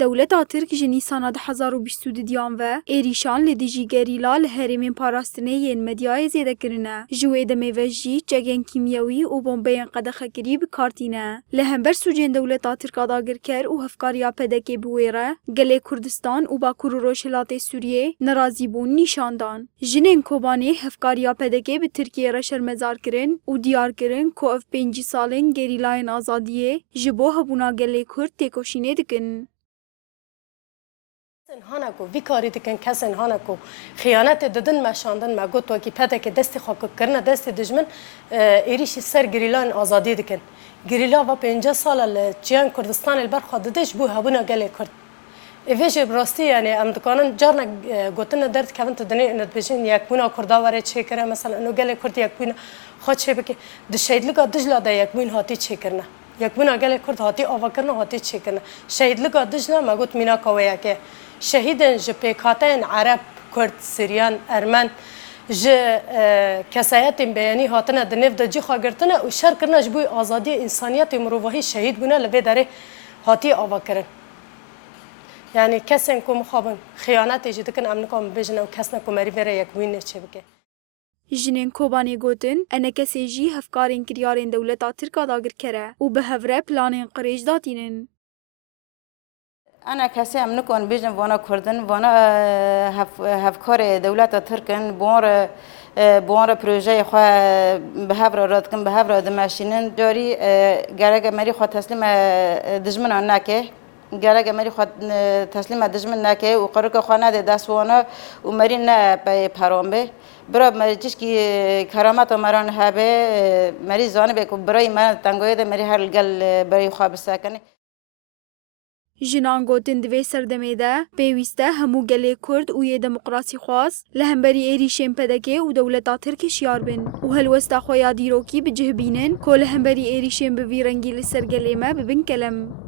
Dewleta Tirk ji Nîsana 2022 ve êrîşan li dijî gerîla li herêmên parastinê yên medyayê zêdekirine. Ji wê demê ve jî cegên kîmyewî û bombeyên qedexekirî bikartîne. Li hember sûcên Dewleta Tirk dagirker û hevkariya PDK bi wê re, gelê Kurdistan û Bakur û Rojhilatê Sûriyê nerazîbûn nîşan dan. Jinên Kobanê hevkariya PDK bi Tirkiye re şermezar kirin û diyar kirin ku ev 5 salên gerîlayên azadiyê ji bo hebûna gelê Kurd têkoşînê dikin. هانا کو ویکاری دکن کسان هانا کو خیانت دادن مشاندن مگوت و کی پته که دستی خاک کردن دستی دشمن ایریشی سر گریلان آزادی دکن گریلا و 50 سال جیان کردستان البر خاددش بو هبونا گله کرد ایوش براستی یعنی امدکانن جارنا گوتن درد که انت دنی اند بجین یک بونا کردا وره چه کرده مثلا انو گله کرد یک بونا خود چه بکی دشیدلگا دجلا دا یک بون هاتی چه کرده یک بونا گله کرد هاتی آوا کرده هاتی چه کرده شهیدلگا دجلا مگوت مینا کویا که شهیدن جپیکاتین عرب کرد سریان ارمن ج کسایت بیانی هاتنه دنیو دجی خاگرتنه و شر کرنه جبوی آزادی انسانیت مروحی شهید بونه لبه داره هاتی آوا کرن یعنی کسین کو مخابن خیانت ایجاد کن امن کام بجنه و کس نکو مری بره یک وین چه بکه Jinên Kobanê gotin enekesê jî hevkarên kiryarên Dewleta Tirk dagirkere û bi hev re planên qirêj datînin. أنا كسي أمنكون بيجن وانا كردن وانا هفكار دولة تركن بور بروجه خو بهفر رادكن بهفر دمشینن داری گرگ مری خو تسلیم دجمن نکه گرگ مری خو تسلیم دجمن نکه و قرق خانه دست وانا و مری نه پرامبه برای مریچش کی کرامت و مران هبه مری زانه بکو برای من تنگوی ده مری هر گل برای خواب سکنه Jinan gotin divê serdemê de pêwîst e hemû gelê Kurd û yê demokrasî xwaz li hemberî êrîşên PDK û Dewleta Tirk hişyar bin û helwesta xwe ya dîrokî bicih bînin ku li hemberî êrîşên bi vî rengî li ser gelê me bibin kelem.